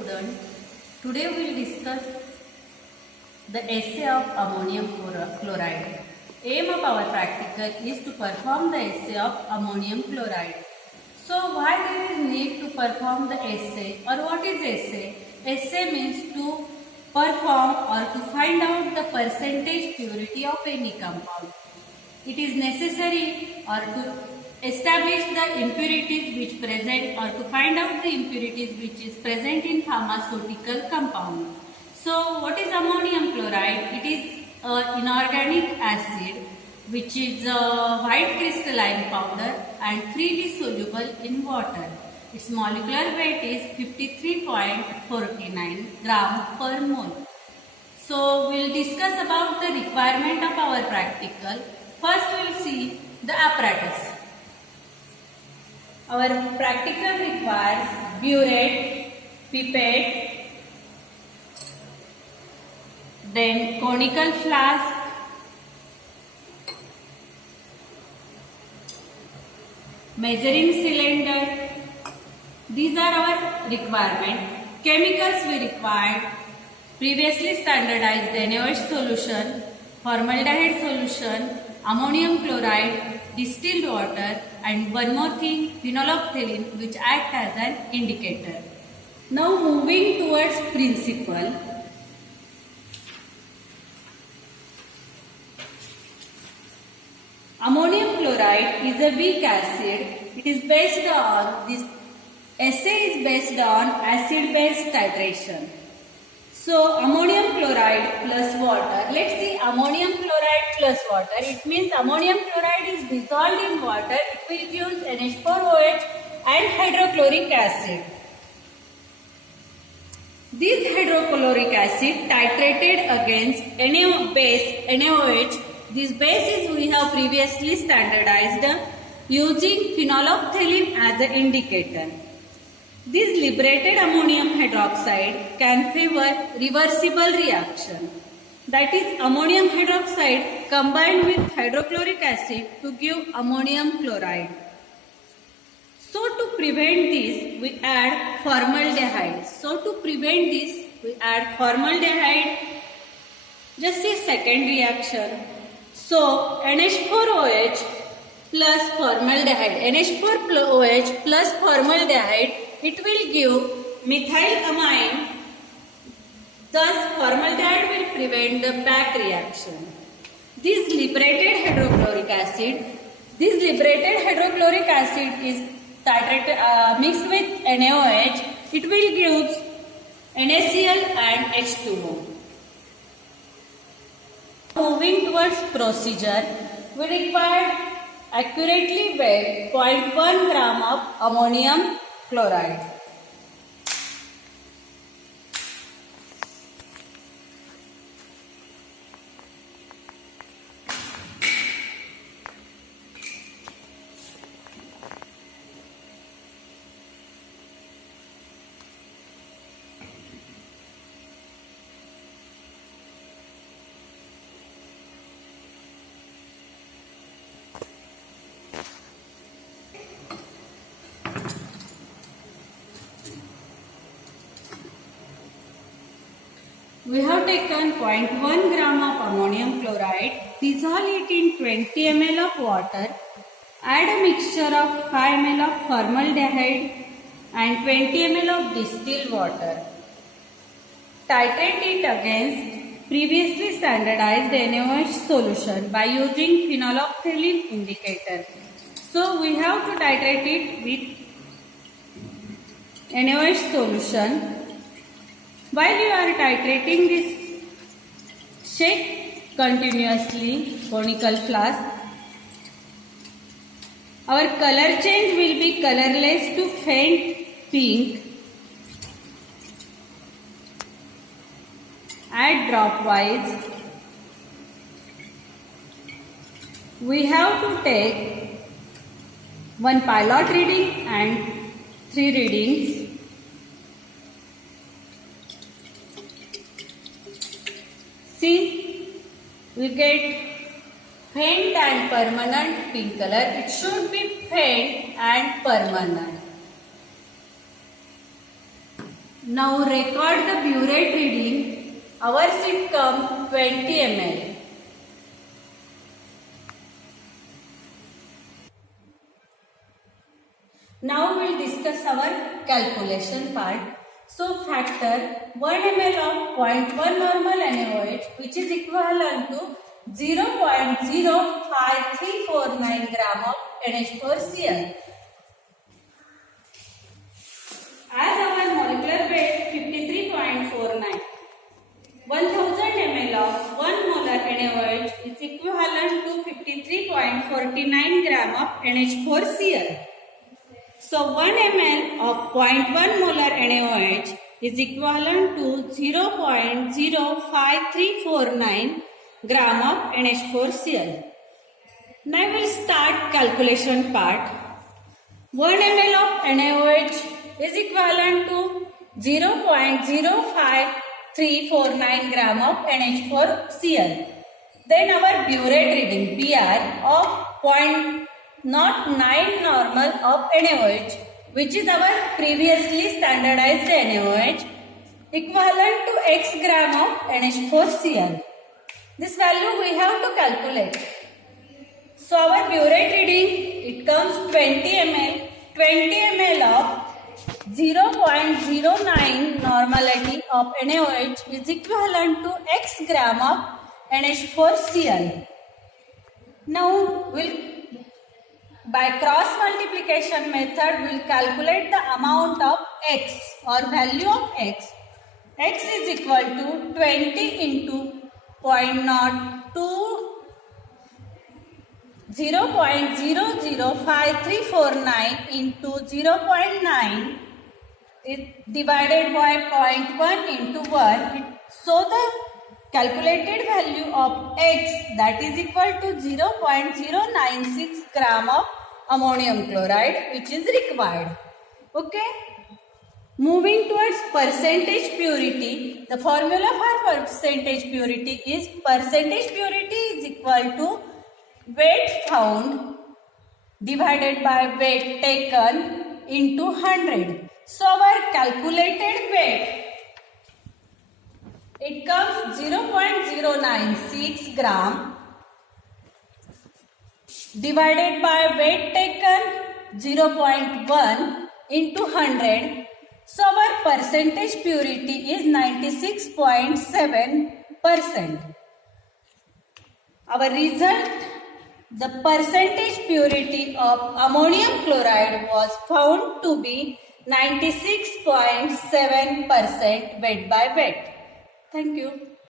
student. Today we will discuss the essay of ammonium chloride. Aim of our practical is to perform the essay of ammonium chloride. So why there is need to perform the essay, or what is essay? Essay means to perform or to find out the percentage purity of any compound. It is necessary or to establish the impurities which present or to find out the impurities which is present in pharmaceutical compound. So what is ammonium chloride? It is an inorganic acid which is a white crystalline powder and freely soluble in water. Its molecular weight is 53.49 gram per mole. So we will discuss about the requirement of our practical. First we will see the apparatus. Our practical requires burette, pipette, then conical flask, measuring cylinder. These are our requirement. Chemicals we required: previously standardized NaOH solution, formaldehyde solution, ammonium chloride, distilled water, and one more thing, phenolphthalein, which acts as an indicator. Now moving towards principle. Ammonium chloride is a weak acid. It is based on this essay is based on acid-base titration. So ammonium chloride plus water. Let's see ammonium chloride plus water. It means ammonium chloride is dissolved in water. It will give NH4OH and hydrochloric acid. This hydrochloric acid titrated against base NaOH. This bases we have previously standardized using phenolphthalein as an indicator. This liberated ammonium hydroxide can favor reversible reaction. That is, ammonium hydroxide combined with hydrochloric acid to give ammonium chloride. So to prevent this, we add formaldehyde. Just a second reaction. So NH4OH plus formaldehyde. NH4OH plus formaldehyde, it will give methylamine. Thus formaldehyde will prevent the back reaction. This liberated hydrochloric acid is titrated, mixed with NaOH. It will give NaCl and H2O. Moving towards procedure, we require accurately weigh 0.1 gram of ammonium chloride. We have taken 0.1 gram of ammonium chloride, dissolve it in 20 ml of water, add a mixture of 5 ml of formaldehyde and 20 ml of distilled water. Titrate it against previously standardized NaOH solution by using phenolphthalein indicator. So we have to titrate it with NaOH solution. While you are titrating this, shake continuously conical flask. Our color change will be colorless to faint pink. Add dropwise. We have to take one pilot reading and 3 readings. See, we get faint and permanent pink color. It should be faint and permanent. Now record the burette reading. Ours it come 20 ml. Now we'll discuss our calculation part. So factor 1 ml of 0.1 normal NaOH, which is equivalent to 0.05349 gram of NH4Cl. As our molecular weight 53.49, 1000 ml of 1 molar NaOH is equivalent to 53.49 gram of NH4Cl. So 1 ml of 0.1 molar NaOH is equivalent to 0.05349 gram of NH4Cl. Now we will start calculation part. 1 ml of NaOH is equivalent to 0.05349 gram of NH4Cl. Then our burette reading Br of 0.09 normal of NaOH, which is our previously standardized NaOH, equivalent to x gram of NH4Cl. This value we have to calculate. So our burette reading, it comes 20 ml of 0.09 normality of NaOH is equivalent to x gram of NH4Cl. Now by cross multiplication method, we will calculate the amount of x or value of x. X is equal to 20 into 0.00539 into 0.9 divided by 0.1 into 1. So the calculated value of x, that is equal to 0.096 gram of ammonium chloride, which is required. Okay. Moving towards percentage purity, the formula for percentage purity is equal to weight found divided by weight taken into 100. So our calculated weight, it comes 0.096 gram divided by weight taken 0.1 into 100. So our percentage purity is 96.7%. Our result, the percentage purity of ammonium chloride was found to be 96.7% weight by weight. Thank you.